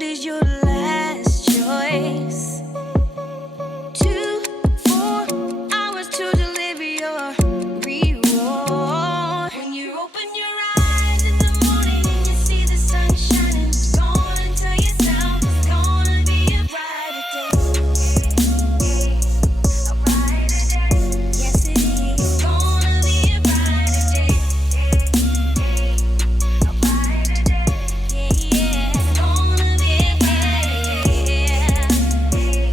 What is your last choice? 2-4 hours to deliver your reward. When you open your eyes in the morning and you see the sun shining, go on and tell yourself it's gonna be a brighter day. A brighter day. Yes, it is. It's gonna be a brighter day. A brighter day. Yeah, yeah. It's gonna be a brighter day.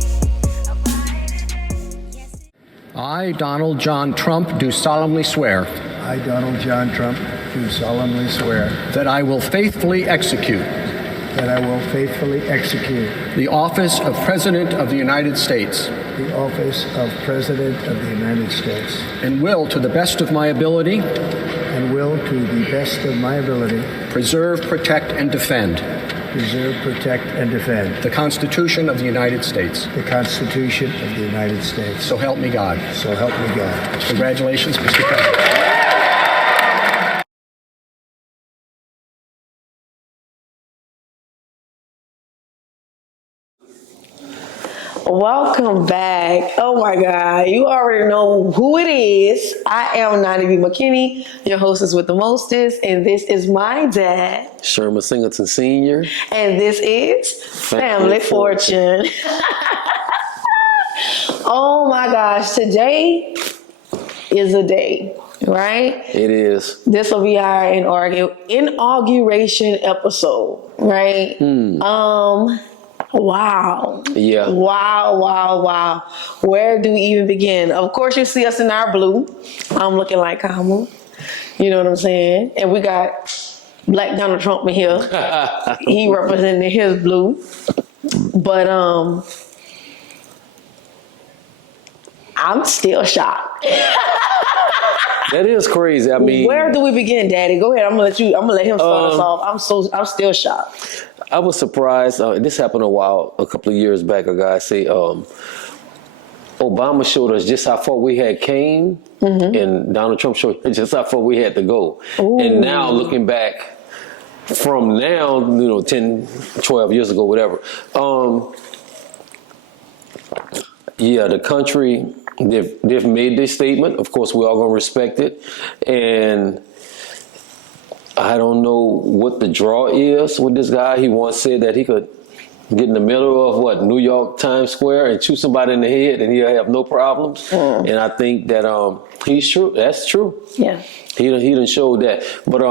Yes, it is. I, Donald John Trump, do solemnly swear I, Donald John Trump, do solemnly swear that I will faithfully execute that I will faithfully execute the office of President of the United States the office of President of the United States and will, to the best of my ability, and will, to the best of my ability, preserve, protect, and defend preserve, protect, and defend the Constitution of the United States. the Constitution of the United States. So help me God. So help me God. Congratulations, Mr. President. Welcome back. Oh my God. You already know who it is. I am Nani B. McKinney, your hostess with the mostest, and this is my dad. Sherman Singleton Sr. And this is Family Fortune. Oh my gosh. Today is a day, right? It is. This will be our inauguration episode, right? Wow. Yeah. Wow. Where do we even begin? Of course, you see us in our blue. I'm looking like Kamala. You know what I'm saying? And we got Black Donald Trump in here. He representing his blue. But I'm still shocked. That is crazy. I mean, Where do we begin, Daddy? Go ahead. I'm gonna let him start us off. I'm still shocked. I was surprised. This happened a couple of years back. A guy say, Obama showed us just how far we had came, and Donald Trump showed us just how far we had to go. Ooh. And now looking back from now, 10, 12 years ago, whatever. Yeah, the country, they've made this statement. Of course, we're all going to respect it. And I don't know what the draw is with this guy. He once said that he could get in the middle of New York Times Square and shoot somebody in the head and he'll have no problems. And I think that he's true. That's true. Yeah. He done showed that. But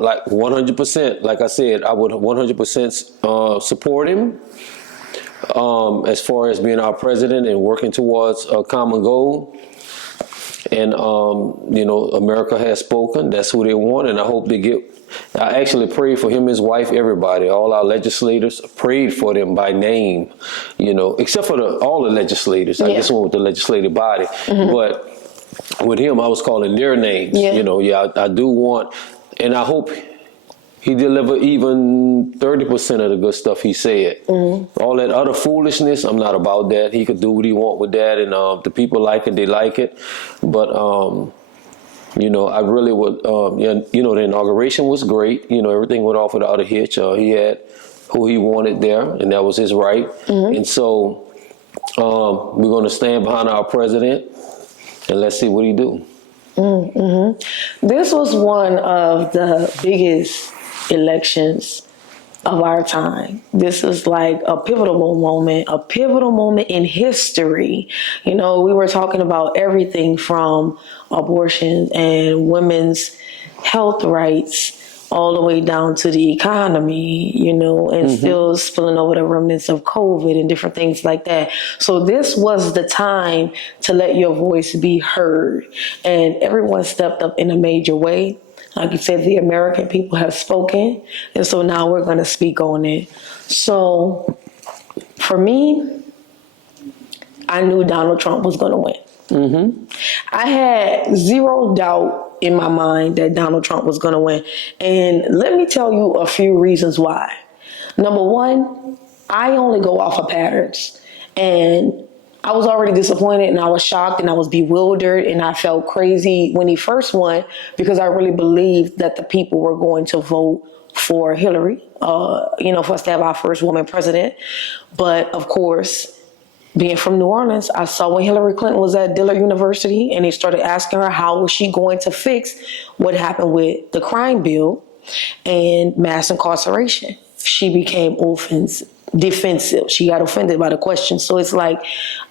like 100%, like I said, I would 100% support him as far as being our president and working towards a common goal. And, America has spoken. That's who they want. And I hope they get. I actually prayed for him, his wife, everybody. All our legislators prayed for them by name, except for all the legislators. I just went with the legislative body. But with him, I was calling their names. Yeah. I do want, and I hope he delivered even 30% of the good stuff he said. All that other foolishness, I'm not about that. He could do what he want with that, and the people like it, they like it. But I really would. The inauguration was great. Everything went off without a hitch. He had who he wanted there, and that was his right. And so we're going to stand behind our president, and let's see what he do. This was one of the biggest elections of our time. This is like a pivotal moment in history. We were talking about everything from abortion and women's health rights all the way down to the economy, and still spilling over the remnants of COVID and different things like that. So this was the time to let your voice be heard. And everyone stepped up in a major way. Like you said, the American people have spoken, and so now we're going to speak on it. So for me, I knew Donald Trump was going to win. I had zero doubt in my mind that Donald Trump was going to win. And let me tell you a few reasons why. Number one, I only go off of patterns. And I was already disappointed, and I was shocked, and I was bewildered, and I felt crazy when he first won, because I really believed that the people were going to vote for Hillary, for us to have our first woman president. But of course, being from New Orleans, I saw when Hillary Clinton was at Dillard University and they started asking her how was she going to fix what happened with the crime bill and mass incarceration. She became defensive. She got offended by the question. So it's like,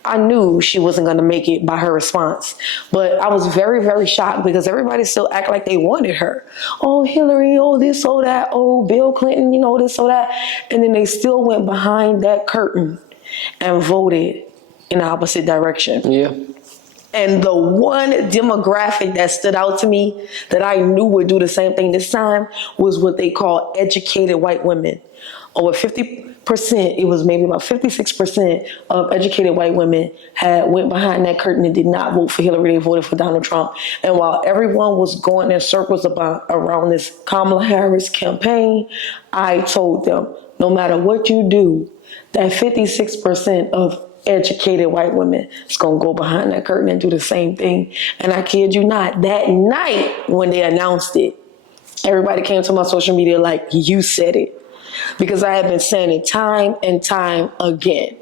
I knew she wasn't going to make it by her response. But I was very, very shocked because everybody still act like they wanted her. Oh, Hillary, oh, this, oh, that, oh, Bill Clinton, this, oh, that. And then they still went behind that curtain and voted in the opposite direction. Yeah. And the one demographic that stood out to me that I knew would do the same thing this time was what they call educated white women. Over 50%, it was maybe about 56% of educated white women went behind that curtain and did not vote for Hillary. They voted for Donald Trump. And while everyone was going in circles around this Kamala Harris campaign, I told them, no matter what you do, that 56% of educated white women is going to go behind that curtain and do the same thing. And I kid you not, that night when they announced it, everybody came to my social media like, you said it. Because I had been saying it time and time again.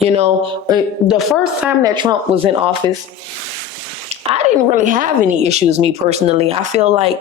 The first time that Trump was in office, I didn't really have any issues, me personally. I feel like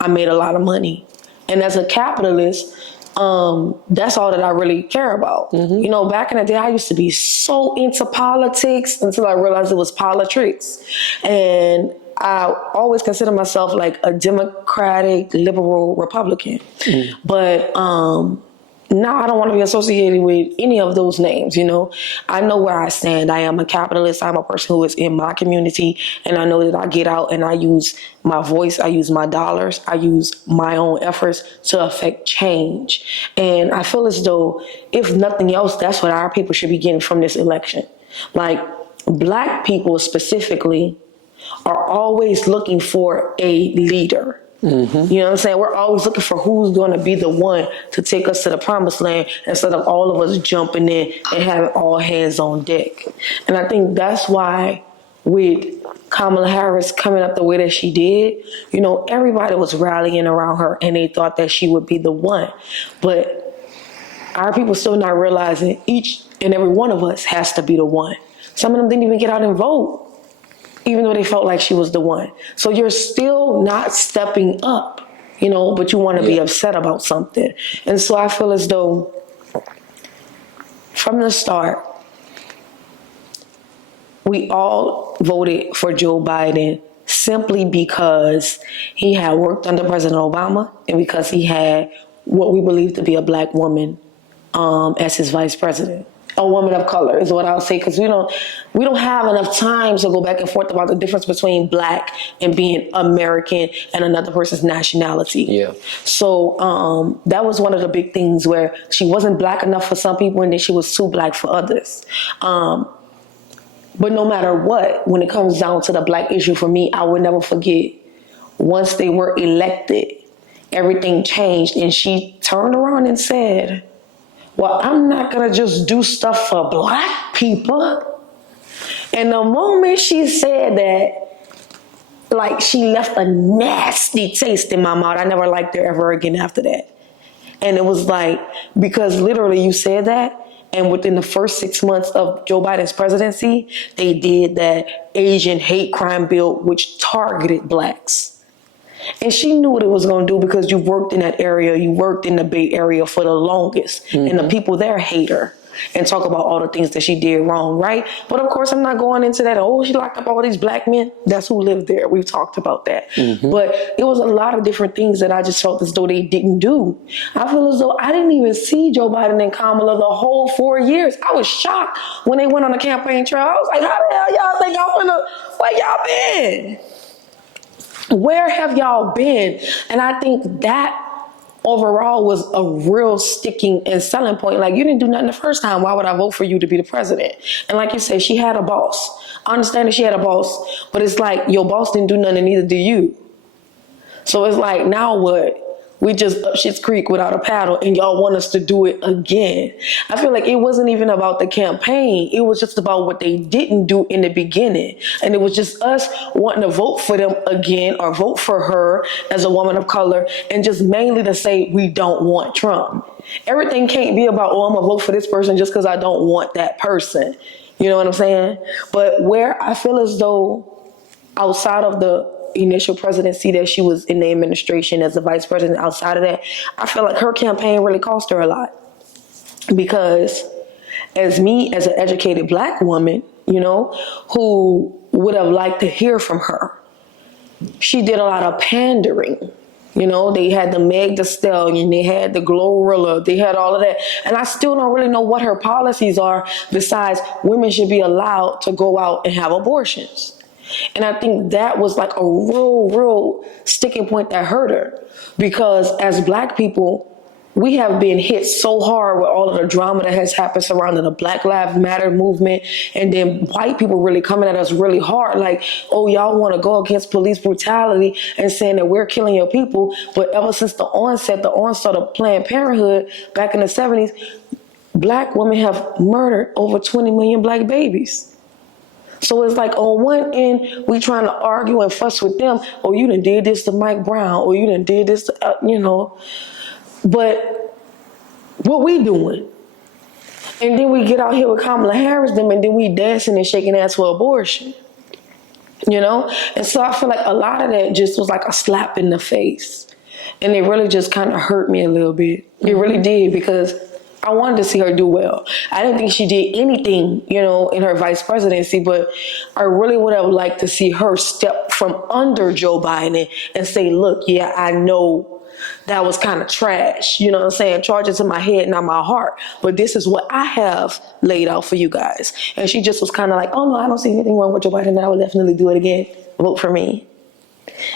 I made a lot of money. And as a capitalist, that's all that I really care about. Mm-hmm. Back in the day, I used to be so into politics until I realized it was politics. And I always consider myself like a Democratic, liberal Republican. Mm. But now I don't want to be associated with any of those names, I know where I stand. I am a capitalist. I'm a person who is in my community. And I know that I get out and I use my voice. I use my dollars. I use my own efforts to affect change. And I feel as though, if nothing else, that's what our people should be getting from this election. Like, Black people specifically are always looking for a leader. Mm-hmm. You know what I'm saying? We're always looking for who's going to be the one to take us to the promised land instead of all of us jumping in and having all hands on deck. And I think that's why with Kamala Harris coming up the way that she did, everybody was rallying around her and they thought that she would be the one. But our people still not realizing each and every one of us has to be the one. Some of them didn't even get out and vote, even though they felt like she was the one. So you're still not stepping up, but you want to be upset about something. And so I feel as though from the start, we all voted for Joe Biden simply because he had worked under President Obama and because he had what we believe to be a Black woman as his vice president. A woman of color is what I'll say, because we don't have enough time to go back and forth about the difference between Black and being American and another person's nationality. Yeah. So that was one of the big things where she wasn't Black enough for some people and then she was too Black for others. But no matter what, when it comes down to the Black issue, for me, I would never forget, once they were elected, everything changed, and she turned around and said, well, I'm not going to just do stuff for Black people. And the moment she said that, she left a nasty taste in my mouth. I never liked her ever again after that. And it was because literally you said that, and within the first 6 months of Joe Biden's presidency, they did that Asian hate crime bill, which targeted Blacks. And she knew what it was going to do because you worked in that area. You worked in the Bay Area for the longest. Mm-hmm. And the people there hate her and talk about all the things that she did wrong, right? But of course, I'm not going into that. Oh, she locked up all these Black men. That's who lived there. We've talked about that. Mm-hmm. But it was a lot of different things that I just felt as though they didn't do. I feel as though I didn't even see Joe Biden and Kamala the whole 4 years. I was shocked when they went on the campaign trail. I was like, how the hell y'all think where y'all been? Where have y'all been? And I think that overall was a real sticking and selling point. You didn't do nothing the first time. Why would I vote for you to be the president? And like you said, she had a boss. I understand that she had a boss, but it's your boss didn't do nothing and neither do you. So it's now what? We just up Schitt's Creek without a paddle, and y'all want us to do it again. I feel like it wasn't even about the campaign. It was just about what they didn't do in the beginning. And it was just us wanting to vote for them again or vote for her as a woman of color, and just mainly to say we don't want Trump. Everything can't be about, oh, I'm going to vote for this person just because I don't want that person. You know what I'm saying? But where I feel as though outside of the initial presidency that she was in the administration as the vice president, outside of that, I feel like her campaign really cost her a lot. Because as me, as an educated black woman, you know, who would have liked to hear from her, she did a lot of pandering. You know, they had the Meg Thee Stallion, they had the Glorilla, they had all of that. And I still don't really know what her policies are besides women should be allowed to go out and have abortions. And I think that was like a real sticking point that hurt her. Because as black people, we have been hit so hard with all of the drama that has happened surrounding the Black Lives Matter movement. And then white people really coming at us really hard. Like, oh, y'all want to go against police brutality and saying that we're killing your people. But ever since the onset of Planned Parenthood back in the 70s, black women have murdered over 20 million black babies. So it's like on one end, we trying to argue and fuss with them. Oh, you done did this to Mike Brown. Or you done did this to, you know. But what we doing? And then we get out here with Kamala Harris, and then we dancing and shaking ass for abortion. You know? And so I feel like a lot of that just was like a slap in the face. And it really just kind of hurt me a little bit. It really did, because I wanted to see her do well. I didn't think she did anything, you know, in her vice presidency, but I really would have liked to see her step from under Joe Biden and say, look, yeah, I know that was kind of trash. You know what I'm saying? Charge it to my head, not my heart. But this is what I have laid out for you guys. And she just was kind of like, oh, no, I don't see anything wrong with Joe Biden. I would definitely do it again. Vote for me.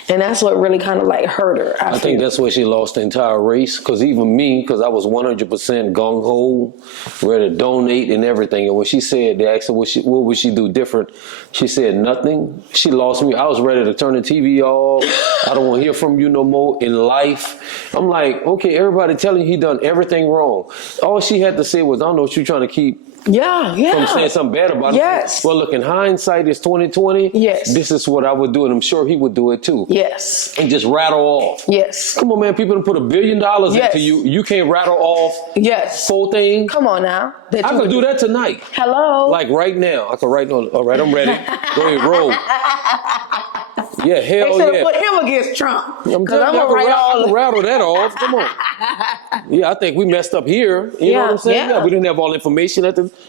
And that's what really kind of like hurt her. I think that's where she lost the entire race. Because even me, because I was 100% gung-ho, ready to donate and everything. And when she said, they asked her what would she do different, she said nothing. She lost me. I was ready to turn the TV off. I don't want to hear from you no more in life. I'm like, okay, everybody telling you he done everything wrong. All she had to say was, I don't know what you're trying to keep from saying something bad about it. Yes. Well, look, in hindsight, it's 2020. Yes. This is what I would do, and I'm sure he would do it too. Yes. And just rattle off. Yes. Come on, man. People done put $1 billion into you. You can't rattle off full thing. Come on now. I could do that tonight. Hello. Like right now. I could write on. All right, I'm ready. Go ahead, roll. Yeah, hell they should yeah. have put him against Trump. I'm gonna rattle that off. Come on. Yeah, I think we messed up here. You know what I'm saying? Yeah, we didn't have all the information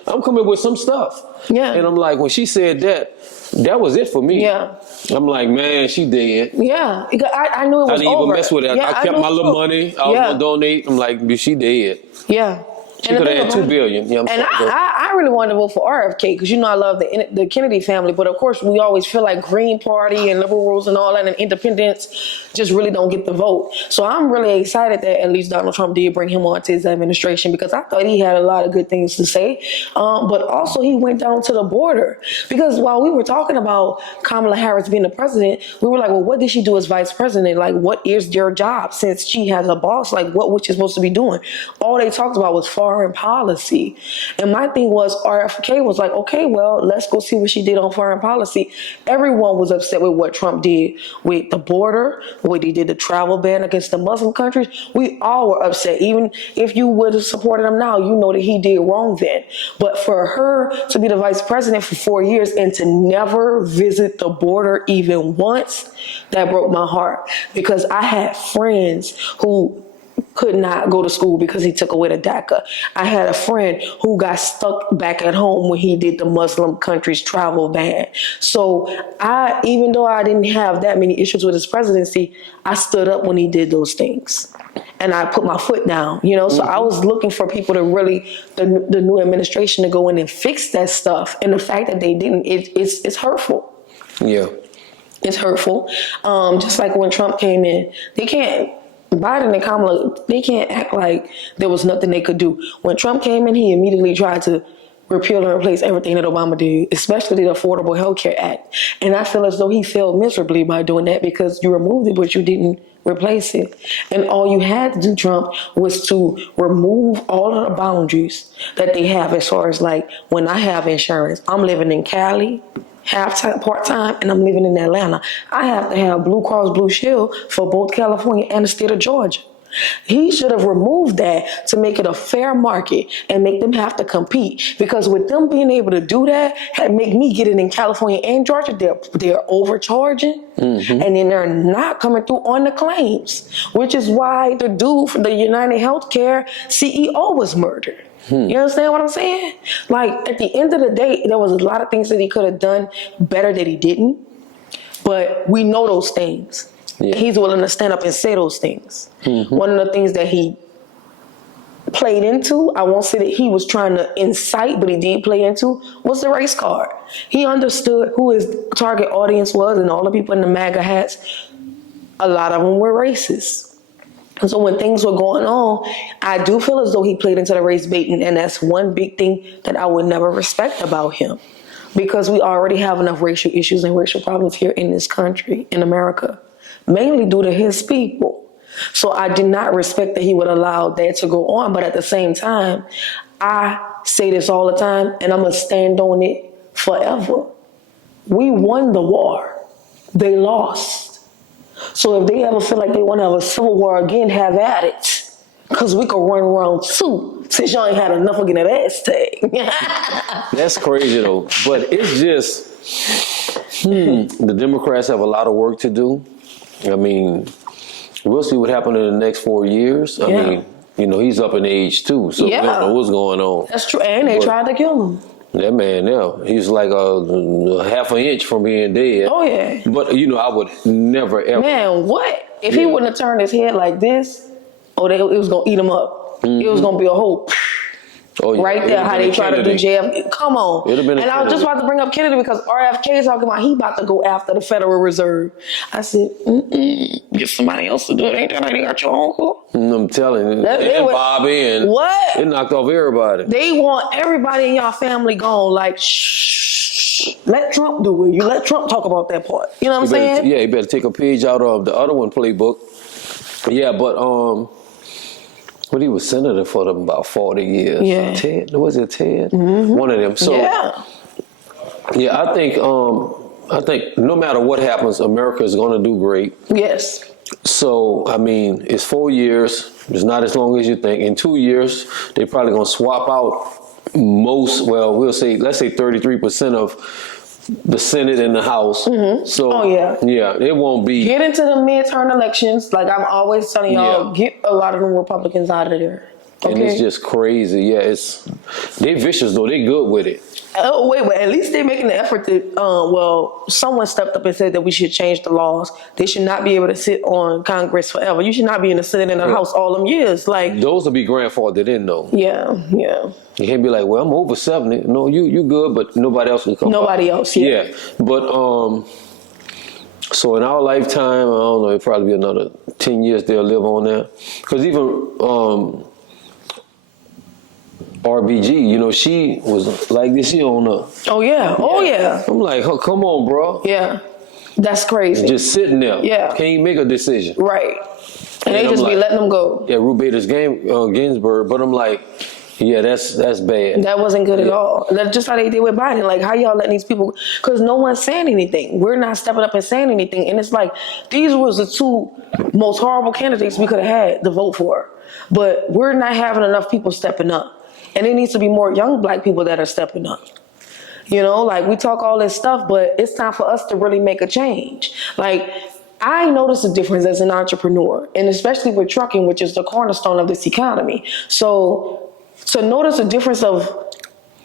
I'm coming with some stuff. Yeah. And I'm like, when she said that was it for me. Yeah. I'm like, man, she dead. Yeah. I knew it was over. I didn't even mess with it. Yeah, I kept my little money. I was gonna donate. I'm like, she dead. Yeah. She could have had $2 billion. Yeah, I really wanted to vote for RFK because, you know, I love the Kennedy family. But, of course, we always feel like Green Party and liberals and all that and independents just really don't get the vote. So I'm really excited that at least Donald Trump did bring him on to his administration, because I thought he had a lot of good things to say. But also he went down to the border, because while we were talking about Kamala Harris being the president, we were like, well, what did she do as vice president? Like, what is your job since she has a boss? Like, what was she supposed to be doing? All they talked about was foreign policy. And my thing was, RFK was like, okay, well, let's go see what she did on foreign policy. Everyone was upset with what Trump did with the border, what he did the travel ban against the Muslim countries. We all were upset. Even if you would have supported him now, you know that he did wrong then. But for her to be the vice president for 4 years and to never visit the border even once, that broke my heart, because I had friends who could not go to school because he took away the DACA. I had a friend who got stuck back at home when he did the Muslim countries travel ban. So even though I didn't have that many issues with his presidency, I stood up when he did those things. And I put my foot down, you know? So I was looking for people to really, the new administration, to go in and fix that stuff. And the fact that they didn't, it's hurtful. Yeah. It's hurtful. Just like when Trump came in, Biden and Kamala, they can't act like there was nothing they could do. When Trump came in, he immediately tried to repeal and replace everything that Obama did, especially the Affordable Health Care Act. And I feel as though he failed miserably by doing that because you removed it, but you didn't replace it. And all you had to do, Trump, was to remove all of the boundaries that they have as far as like when I have insurance. I'm living in Cali, half-time, part-time, and I'm living in Atlanta. I have to have Blue Cross Blue Shield for both California and the state of Georgia. He should have removed that to make it a fair market and make them have to compete. Because with them being able to do that, and make me get it in California and Georgia, they're overcharging, and then they're not coming through on the claims, which is why the dude from the United Healthcare CEO was murdered. You understand what I'm saying? Like, at the end of the day, there was a lot of things that he could have done better that he didn't, but we know those things. Yeah. He's willing to stand up and say those things. One of the things that he played into, I won't say that he was trying to incite, but he did play into, was the race card. He understood who his target audience was, and all the people in the MAGA hats, a lot of them were racist. And so when things were going on, I do feel as though he played into the race baiting, and that's one big thing that I would never respect about him. Because we already have enough racial issues and racial problems here in this country, in America, mainly due to his people. So I did not respect that he would allow that to go on. But at the same time, I say this all the time, and I'm going to stand on it forever. We won the war. They lost. So if they ever feel like they want to have a civil war again, have at it. Because we could run around too, since y'all ain't had enough of getting that ass tagged. That's crazy though. But it's just, the Democrats have a lot of work to do. I mean, we'll see what happens in the next 4 years. I mean, you know, he's up in age too, so we don't know what's going on. That's true, and they tried to kill him. That man, he's like a half an inch from being dead. Oh, yeah. But, you know, I would never, ever. Man, what? If he wouldn't have turned his head like this, it was going to eat him up. It was going to be a whole... Oh, yeah. Right there, how they try to do JFK. Come on. And I was just about to bring up Kennedy because RFK is talking about he about to go after the Federal Reserve. I said, get somebody else to do it. Ain't that like they got your uncle? I'm telling you. And Bobby and what? It knocked off everybody. They want everybody in your family gone. Like, shh. Let Trump do it. You let Trump talk about that part. You know what I'm saying? Yeah, you better take a page out of the other one playbook. Yeah, but but he was senator for them about 40 years. Yeah. Ted, was it Ted? One of them. So yeah, I think no matter what happens, America is going to do great. Yes. So I mean, it's 4 years. It's not as long as you think. In 2 years, they're probably going to swap out let's say 33% of the Senate and the House. So it won't be. Get into the midterm elections. Like I'm always telling y'all, get a lot of them Republicans out of there. Okay? And it's just crazy. Yeah, they vicious though. They good with it. Oh wait, at least they're making the effort to. Someone stepped up and said that we should change the laws. They should not be able to sit on Congress forever. You should not be in the Senate and the House all them years. Like those will be grandfathered in though. Yeah. You can't be like, well, I'm over 70. No, you good, but nobody else can come. Nobody else. Yeah. But so in our lifetime, I don't know, it'll probably be another 10 years they'll live on that. Because even RBG, you know, she was like this here on the. Oh yeah. I'm like, oh, come on, bro. Yeah. That's crazy. Just sitting there. Yeah. Can't even make a decision. Right. And they just be letting them go. Yeah, Ruth Bader Ginsburg. But I'm like, yeah, that's bad. That wasn't good at all. That's just how they did with Biden. Like, how y'all letting these people? Because no one's saying anything. We're not stepping up and saying anything. And it's like, these was the two most horrible candidates we could have had to vote for. But we're not having enough people stepping up. And there needs to be more young black people that are stepping up. You know, like we talk all this stuff, but it's time for us to really make a change. Like, I notice a difference as an entrepreneur, and especially with trucking, which is the cornerstone of this economy. So to notice a difference of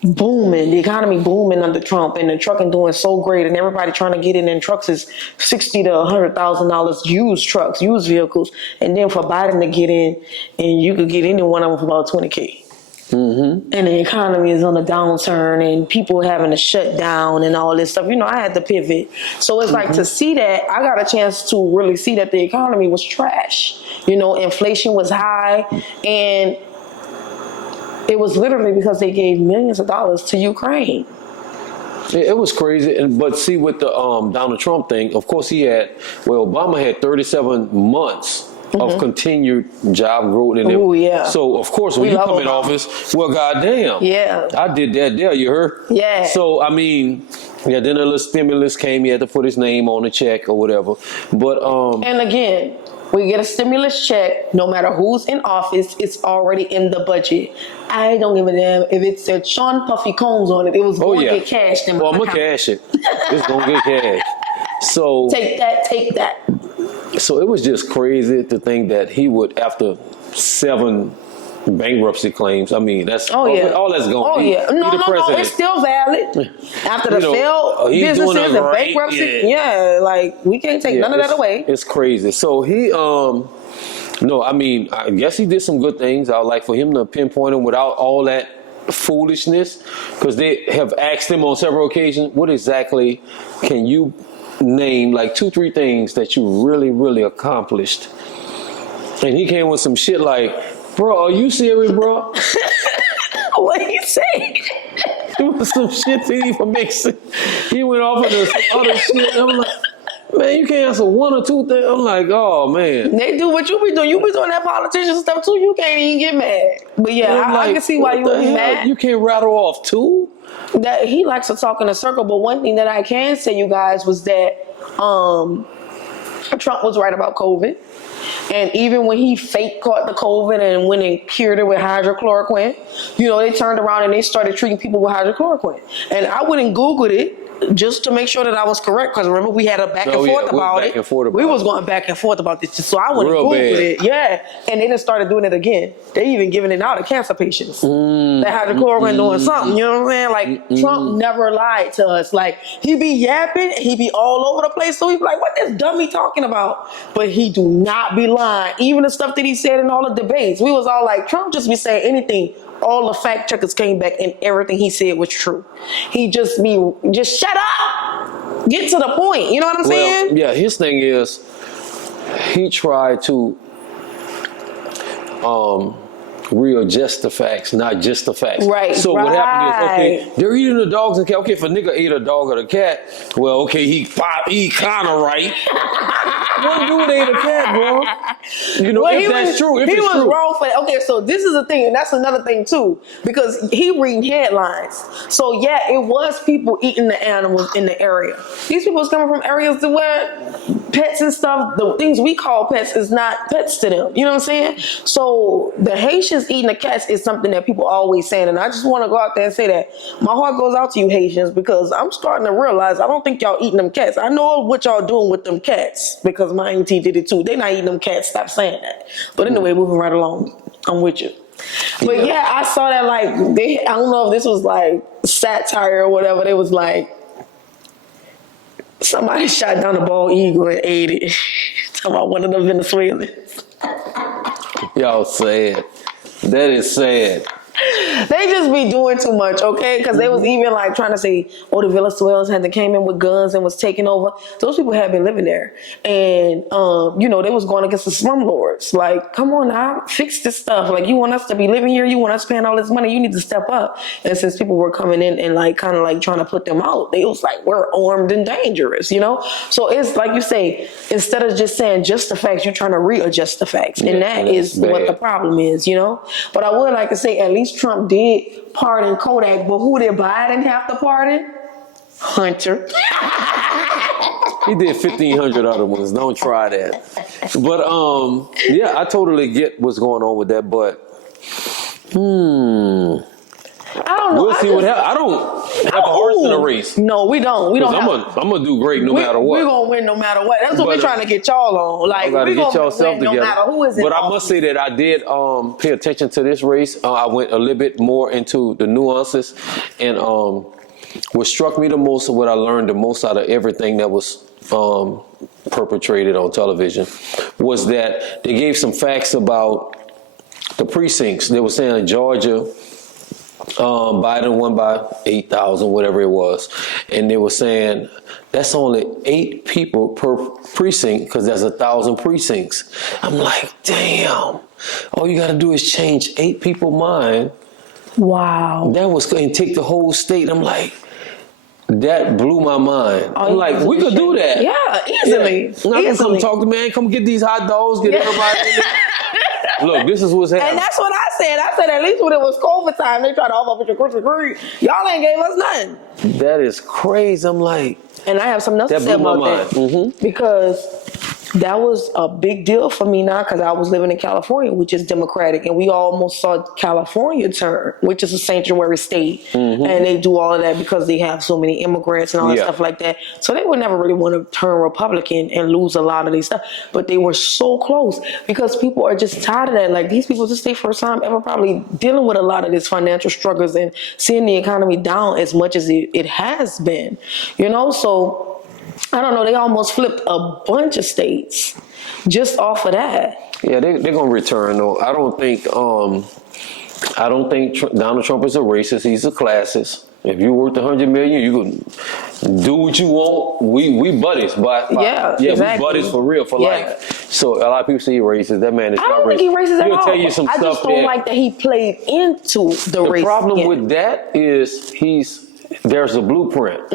booming, the economy booming under Trump, and the trucking doing so great, and everybody trying to get in trucks is $60,000 to $100,000 used trucks, used vehicles, and then for Biden to get in, and you could get any one of them for about $20,000. And the economy is on a downturn and people having to shut down and all this stuff. You know, I had to pivot. So it's like to see that, I got a chance to really see that the economy was trash. You know, inflation was high and it was literally because they gave millions of dollars to Ukraine. It was crazy, but see with the Donald Trump thing, of course Obama had 37 months of continued job growth. And Ooh, yeah. So of course when We you love come in Obama. office, well, goddamn, Yeah. I did that there. You heard? Yeah. So I mean, yeah. Then a little stimulus came. He had to put his name on the check or whatever. But And again, we get a stimulus check, no matter who's in office, it's already in the budget. I don't give a damn if it said Sean Puffy Combs on it. It was going to get cashed in my Well, I'm account. gonna cash it. It's gonna get cashed. So Take that. So it was just crazy to think that he would, after 7 bankruptcy claims, I mean, that's all that's going. Oh yeah, no, the president. it's still valid. After the failed he's doing businesses us and right, bankruptcy, yeah. like we can't take none of that away. It's crazy. So he, no, I mean, I guess he did some good things. I would like for him to pinpoint him without all that foolishness, because they have asked him on several occasions, what exactly can you name, like 2-3 things that you really, really accomplished? And he came with some shit like, bro, are you serious, bro? What did he say? It was some shit that didn't even make sense. He went off into some other shit. I'm like, man, you can't answer 1 or 2 things. I'm like, oh, man. They do what you be doing. You be doing that politician stuff too. You can't even get mad. But yeah, I'm I like, can see why you what would the be hell? mad. You can't rattle off 2? That he likes to talk in a circle. But one thing that I can say, you guys, was that Trump was right about COVID. And even when he fake caught the COVID and went and cured it with hydrochloroquine, they turned around and they started treating people with hydrochloroquine. And I went and Googled it just to make sure that I was correct, because remember we had a back and forth about it. We was going back and forth about this, so I went and Googled it. Yeah, and they just started doing it again. They even giving it out to cancer patients. That hydrochloroquine doing something. You know what I'm saying? Like Trump never lied to us. Like he be yapping, he be all over the place. So he be like, "What this dummy talking about?" But he do not be lying. Even the stuff that he said in all the debates, we was all like, Trump just be saying anything. All the fact checkers came back and everything he said was true. He just shut up. Get to the point. You know what I'm saying? Yeah, his thing is he tried to readjust the facts, not just the facts. Right. So what happened is, okay, they're eating the dogs and cat. Okay, if a nigga ate a dog or a cat, well, okay, he kind of right. What to do with ate a cat, bro? If that's true. If he it's was true. wrong for that. Okay, so this is the thing, and that's another thing too, because he reading headlines. So yeah, it was people eating the animals in the area. These people was coming from areas to where pets and stuff, the things we call pets, is not pets to them. You know what I'm saying? So the Haitians eating the cats is something that people always saying, and I just want to go out there and say that my heart goes out to you Haitians, because I'm starting to realize I don't think y'all eating them cats. I know what y'all doing with them cats, because my auntie did it too. They not eating them cats. Stop saying that. But anyway, moving right along. I'm with you. But yeah, I saw that I don't know if this was like satire or whatever. They was like, somebody shot down a bald eagle and ate it. Talking about one of the Venezuelans. Y'all sad. That is sad. They just be doing too much, okay? Because they was even like trying to say, the Venezuelans had came in with guns and was taking over. Those people had been living there, and they was going against the slumlords. Like, come on now, fix this stuff. Like, you want us to be living here? You want us paying all this money? You need to step up. And since people were coming in and like kind of like trying to put them out, they was like, we're armed and dangerous, So it's like you say, instead of just saying just the facts, you're trying to readjust the facts, and that is what the problem is, But I would like to say, at least Trump did pardon Kodak, but who did Biden have to pardon? Hunter. He did 1,500 other ones. Don't try that. But yeah, I totally get what's going on with that. But I don't know. We'll see what happens. I don't have a horse in a race. No, we don't. We don't. I'm gonna do great no matter what. We're gonna win no matter what. That's what we're trying to get y'all on. Like, I gotta get y'all self together. No matter who is in But I office. must say that I did pay attention to this race. I went a little bit more into the nuances, and what struck me the most, what I learned the most out of everything that was perpetrated on television, was that they gave some facts about the precincts. They were saying in Georgia, Biden won by 8,000, whatever it was. And they were saying that's only 8 people per precinct, because there's 1,000 precincts. I'm like, damn, all you got to do is change 8 people's mind Wow. That was, and take the whole state. I'm like, that blew my mind. I'm like, we could do that. Yeah, easily. Yeah. I can come talk to man, come get these hot dogs, get everybody in there. Look, this is what's happening. And that's what I said. I said, at least when it was COVID time, they tried to offer up with your Krispy Kreme. Y'all ain't gave us nothing. That is crazy. I'm like, and I have something else to that say blew my about that. mind. Because that was a big deal for me now, because I was living in California, which is Democratic, and we almost saw California turn, which is a sanctuary state. And they do all of that because they have so many immigrants and all that stuff like that. So they would never really want to turn Republican and lose a lot of these stuff. But they were so close, because people are just tired of that. Like, these people, this is their first time ever probably dealing with a lot of this financial struggles and seeing the economy down as much as it has been. You know, so I don't know, they almost flipped a bunch of states just off of that. Yeah, they're gonna return though. I don't think Donald Trump is a racist. He's a classist. If you worth $100 million, you can do what you want. We buddies, but yeah, exactly. we buddies for real, for life. So a lot of people say he's racist. That man is not racist. I don't think he's racist at all. He'll tell you some I stuff just don't like that he played into the race. The problem again. with that is there's a blueprint,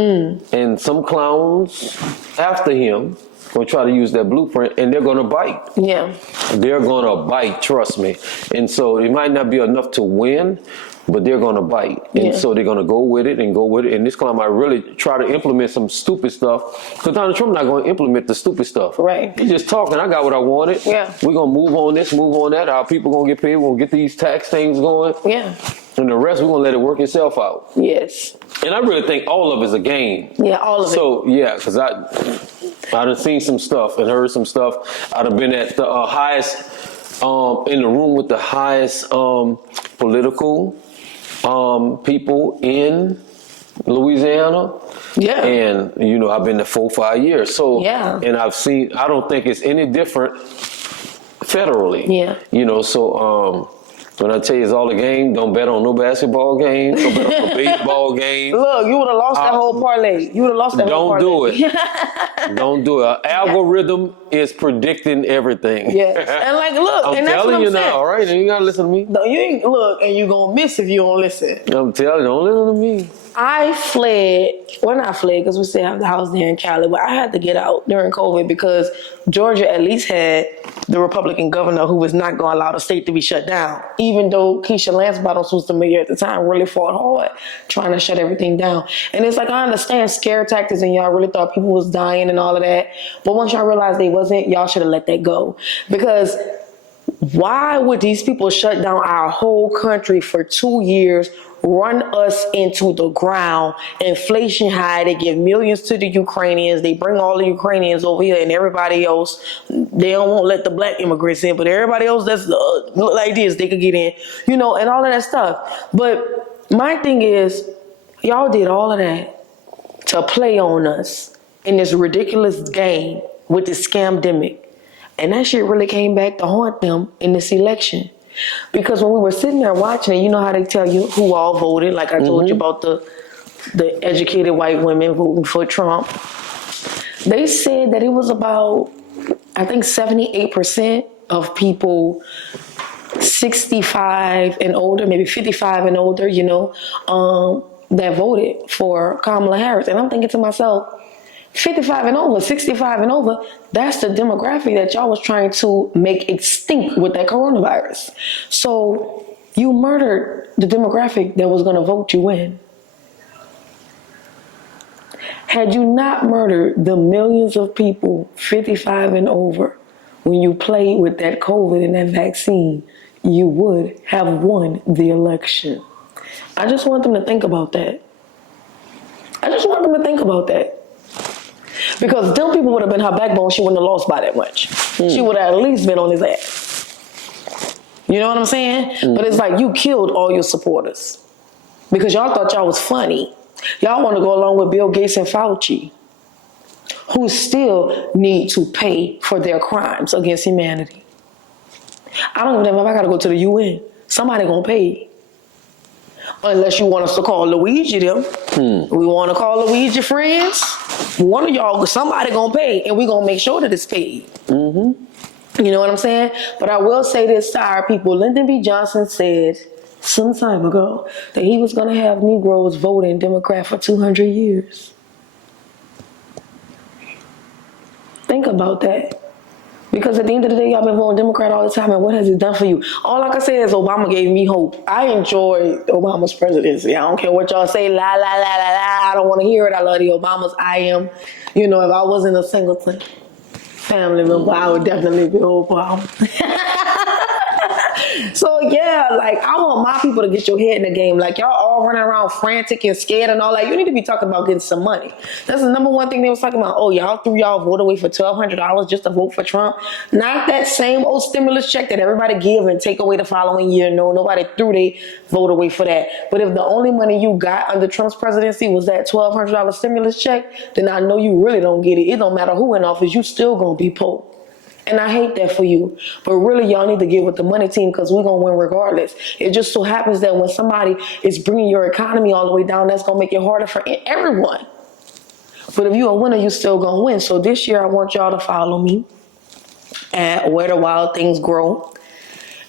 and some clowns after him will try to use that blueprint, and they're gonna bite. Yeah, they're gonna bite. Trust me. And so it might not be enough to win, but they're gonna bite, and so they're gonna go with it. And this clown might really try to implement some stupid stuff, because Donald Trump not gonna implement the stupid stuff. Right. He's just talking. I got what I wanted. Yeah. We're gonna move on this, move on that. Our people gonna get paid. We're gonna get these tax things going. Yeah. And the rest, we're gonna let it work itself out. Yes. And I really think all of it's a game. Yeah, all of it. So yeah, because I done seen some stuff and heard some stuff. I'd have been at the highest in the room with the highest political people in Louisiana. Yeah. And you know, I've been there 4 or 5 years. So yeah. And I've seen. I don't think it's any different federally. Yeah. You know, so. When I tell you it's all a game, don't bet on no basketball game, don't bet on no baseball game. Look, you would have lost that whole parlay. You would have lost that whole parlay. Don't do it. Don't do it. An algorithm is predicting everything. Yes. And like, look, I'm and that's telling what I'm you saying. now, all right? You gotta listen to me. No, you ain't, look, and you gonna miss if you don't listen. I'm telling you, don't listen to me. I fled, well not fled because we still have the house there in Cali, but I had to get out during COVID because Georgia at least had the Republican governor who was not going to allow the state to be shut down. Even though Keisha Lance Bottoms was the mayor at the time, really fought hard trying to shut everything down. And it's like, I understand scare tactics and y'all really thought people was dying and all of that. But once y'all realized they wasn't, y'all should have let that go. Because why would these people shut down our whole country for 2 years, run us into the ground, inflation high, they give millions to the Ukrainians, they bring all the Ukrainians over here, and everybody else, they don't want to let the black immigrants in, but everybody else that's look like this, they could get in, you know, and all of that stuff. But my thing is, y'all did all of that to play on us in this ridiculous game with this scamdemic. And that shit really came back to haunt them in this election. Because when we were sitting there watching it, you know how they tell you who all voted, like I told you about the educated white women voting for Trump. They said that it was about, I think 78% of people 65 and older, maybe 55 and older, you know, that voted for Kamala Harris. And I'm thinking to myself, 55 and over, 65 and over, that's the demographic that y'all was trying to make extinct with that coronavirus. So you murdered the demographic that was going to vote you in. Had you not murdered the millions of people 55 and over when you played with that COVID and that vaccine, you would have won the election. I just want them to think about that. I just want them to think about that. Because them people would have been her backbone, she wouldn't have lost by that much. She would have at least been on his ass. You know what I'm saying? But it's like you killed all your supporters. Because y'all thought y'all was funny. Y'all want to go along with Bill Gates and Fauci, who still need to pay for their crimes against humanity. I don't even know if I got to go to the UN. Somebody going to pay. Unless you want us to call Luigi them. We want to call Luigi friends. One of y'all, somebody gonna pay, and we gonna make sure that it's paid. You know what I'm saying? But I will say this to our people. Lyndon B. Johnson said some time ago that he was going to have Negroes voting Democrat for 200 years. Think about that. Because at the end of the day, y'all been voting Democrat all the time, and what has it done for you? All I can say is Obama gave me hope. I enjoyed Obama's presidency. I don't care what y'all say, la, la, la, la, la. I don't want to hear it. I love the Obamas. I am, if I wasn't a Singleton family member, I would definitely be Obama. So yeah, like I want my people to get your head in the game. Like y'all all running around frantic and scared and all that. You need to be talking about getting some money. That's the number one thing they was talking about. Oh, y'all threw y'all vote away for $1,200 just to vote for Trump. Not that same old stimulus check that everybody give and take away the following year. No, nobody threw their vote away for that. But if the only money you got under Trump's presidency was that $1,200 stimulus check, then I know you really don't get it. It don't matter who in office, you still gonna be poor. And I hate that for you. But really, y'all need to get with the money team because we're going to win regardless. It just so happens that when somebody is bringing your economy all the way down, that's going to make it harder for everyone. But if you're a winner, you still going to win. So this year, I want y'all to follow me at Where the Wild Things Grow.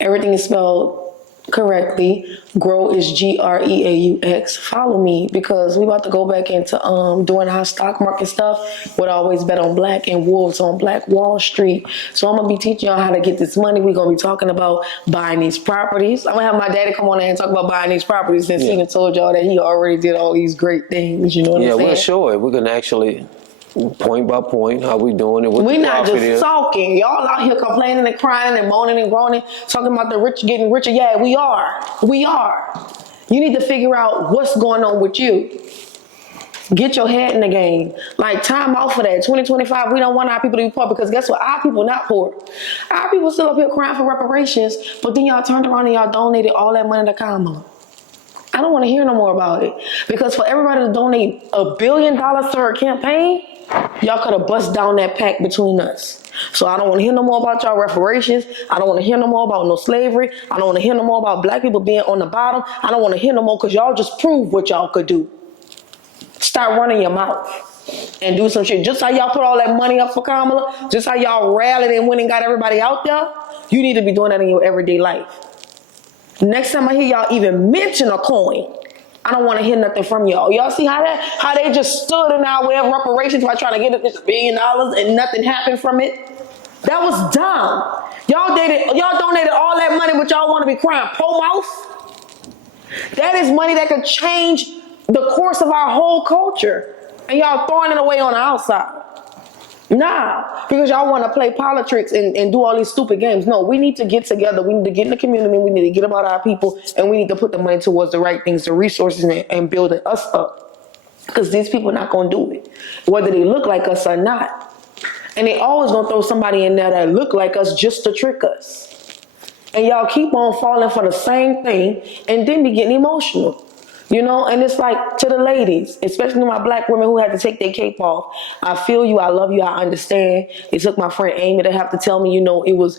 Everything is spelled correctly. Grow is GREAUX. Follow me because we about to go back into doing our stock market stuff. Would always bet on black and wolves on Black Wall Street. So I'm gonna be teaching y'all how to get this money. We're gonna be talking about buying these properties. I'm gonna have my daddy come on there and talk about buying these properties since he done told y'all that he already did all these great things. You know what I'm saying? Yeah, we'll show it. We're gonna actually point by point how we doing it. We're not just talking. Y'all out here complaining and crying and moaning and groaning, talking about the rich getting richer. Yeah, we are. We are. You need to figure out what's going on with you. Get your head in the game. Like, time out for that. 2025, we don't want our people to be poor because guess what? Our people not poor. Our people still up here crying for reparations, but then y'all turned around and y'all donated all that money to Kamala. I don't want to hear no more about it because for everybody to donate $1 billion to her campaign, y'all could have bust down that pact between us. So I don't want to hear no more about y'all reparations. I don't want to hear no more about no slavery. I don't want to hear no more about black people being on the bottom. I don't want to hear no more because y'all just proved what y'all could do. Start running your mouth and do some shit. Just how y'all put all that money up for Kamala, just how y'all rallied and went and got everybody out there, you need to be doing that in your everyday life. Next time I hear y'all even mention a coin, I don't want to hear nothing from y'all. Y'all see how they just stood in our way of reparations by trying to get this $1 billion and nothing happened from it? That was dumb. Y'all donated all that money, but y'all want to be crying po mouth? That is money that could change the course of our whole culture. And y'all throwing it away on the outside. Nah, because y'all want to play politics and do all these stupid games. No, we need to get together. We need to get in the community. We need to get about our people. And we need to put the money towards the right things, the resources, and building us up. Because these people are not going to do it, whether they look like us or not. And they always going to throw somebody in there that look like us just to trick us. And y'all keep on falling for the same thing and then be getting emotional. And it's like to the ladies, especially my black women who had to take their cape off. I feel you. I love you. I understand. It took my friend Amy to have to tell me, it was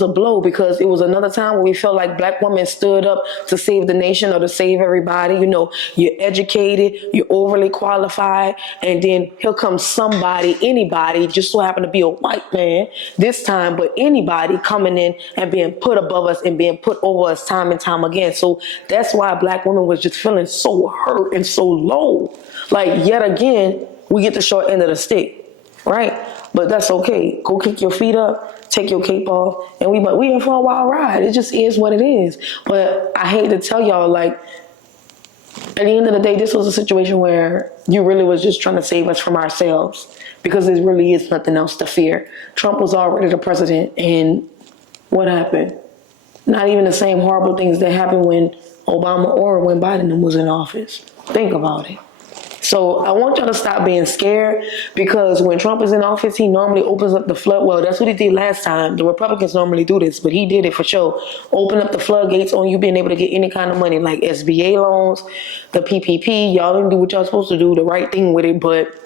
a blow because it was another time where we felt like black women stood up to save the nation or to save everybody. You're educated, you're overly qualified, and then here comes somebody, anybody, just so happen to be a white man this time, but anybody coming in and being put above us and being put over us time and time again. So that's why black women was just feeling so hurt and so low. Like, yet again, we get the short end of the stick, right? But that's okay. Go kick your feet up, take your cape off, and we in for a wild ride. It just is what it is. But I hate to tell y'all, like, at the end of the day, this was a situation where you really was just trying to save us from ourselves because there really is nothing else to fear. Trump was already the president, and what happened? Not even the same horrible things that happened when Obama or when Biden was in office. Think about it. So I want y'all to stop being scared because when Trump is in office, he normally opens up the flood. Well, that's what he did last time. The Republicans normally do this, but he did it for sure. Open up the floodgates on you being able to get any kind of money like SBA loans, the PPP. Y'all didn't do what y'all supposed to do, the right thing with it, but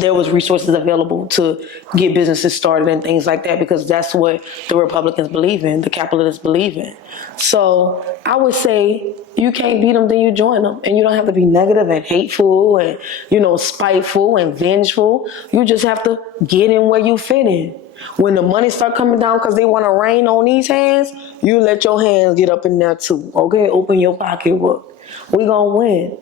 there was resources available to get businesses started and things like that because that's what the Republicans believe in, the capitalists believe in. So I would say you can't beat them, then you join them. And you don't have to be negative and hateful and, spiteful and vengeful. You just have to get in where you fit in. When the money start coming down because they want to rain on these hands, you let your hands get up in there too. Okay, open your pocketbook. We gonna win.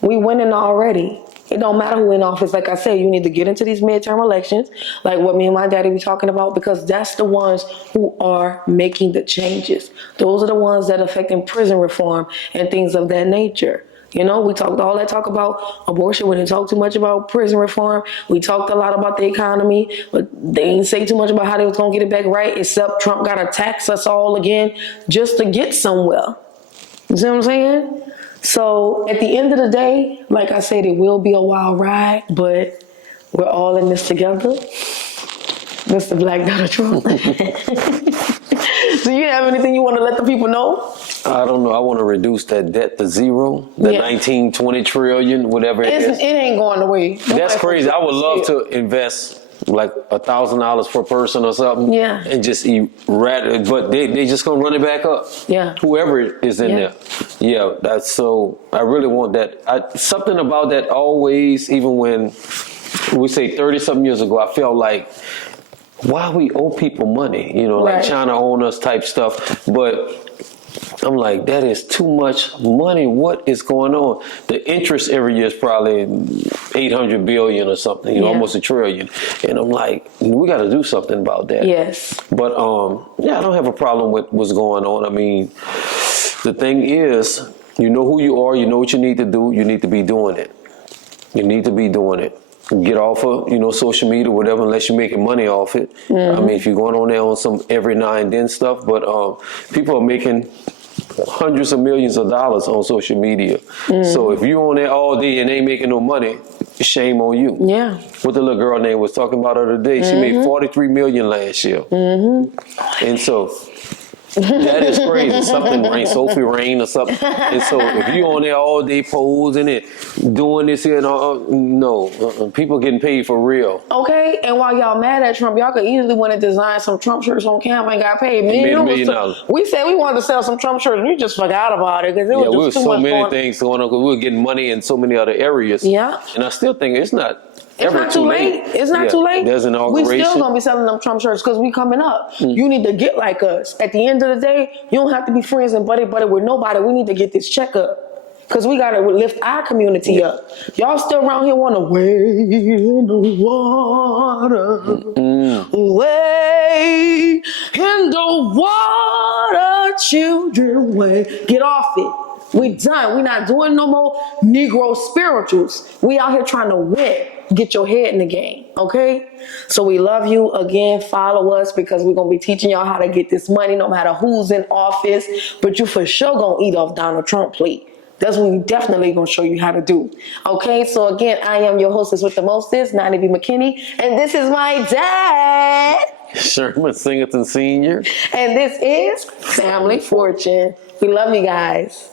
We winning already. It don't matter who in office. Like I said, you need to get into these midterm elections, like what me and my daddy be talking about, because that's the ones who are making the changes. Those are the ones that affecting prison reform and things of that nature. You know, we talked all that talk about abortion. We didn't talk too much about prison reform. We talked a lot about the economy, but they didn't say too much about how they was gonna get it back right, except Trump gotta tax us all again just to get somewhere. You see what I'm saying? So at the end of the day, like I said, it will be a wild ride, but we're all in this together. Mr. Black Donald Trump. Do you have anything you want to let the people know? I don't know. I want to reduce that debt to zero. The 19, 20 trillion, whatever it is. It ain't going away. That's crazy. I would love to invest like $1,000 per person or something. Yeah. And just but they just gonna run it back up. Yeah. Whoever is in there. Yeah. That's so. I really want that. Something about that always, even when we say 30-something years ago, I felt like, why we owe people money? You know, like China own us type stuff. But I'm like, that is too much money. What is going on? The interest every year is probably 800 billion or something, you know, almost $1 trillion. And I'm like, we got to do something about that. Yes. But I don't have a problem with what's going on. I mean, the thing is, you know who you are, you know what you need to do, you need to be doing it. You need to be doing it. Get off of, social media, whatever, unless you're making money off it. I mean, if you're going on there on some every now and then stuff, but people are making hundreds of millions of dollars on social media. So if you're on there all day and ain't making no money, shame on you. Yeah. What the little girl name was talking about the other day, she made 43 million last year. And so that is crazy. Something rain, Sophie Rain or something. And so if you on there all day posing and doing this here and all, people getting paid for real. Okay, and while y'all mad at Trump, y'all could easily went and design some Trump shirts on camera and got paid $1 We said we wanted to sell some Trump shirts. We just forgot about it because it was just too much so many things going on because we were getting money in so many other areas. Yeah. And I still think it's not too late. It's not too late. There's an inauguration. We still gonna be selling them Trump shirts because we coming up. You need to get like us. At the end of the day, you don't have to be friends and buddy with nobody. We need to get this check up. Because we got to lift our community up. Y'all still around here want to wade in the water. Wade in the water, children, wade. Get off it. We done. We not doing no more Negro spirituals. We out here trying to win. Get your head in the game, okay? So we love you. Again, follow us because we're going to be teaching y'all how to get this money no matter who's in office. But you for sure going to eat off Donald Trump plate. That's what we definitely going to show you how to do. Okay, so again, I am your hostess with the mostest, Nani B. McKinney, and this is my dad, Sherman Singleton Sr. And this is Family Fortune. We love you guys.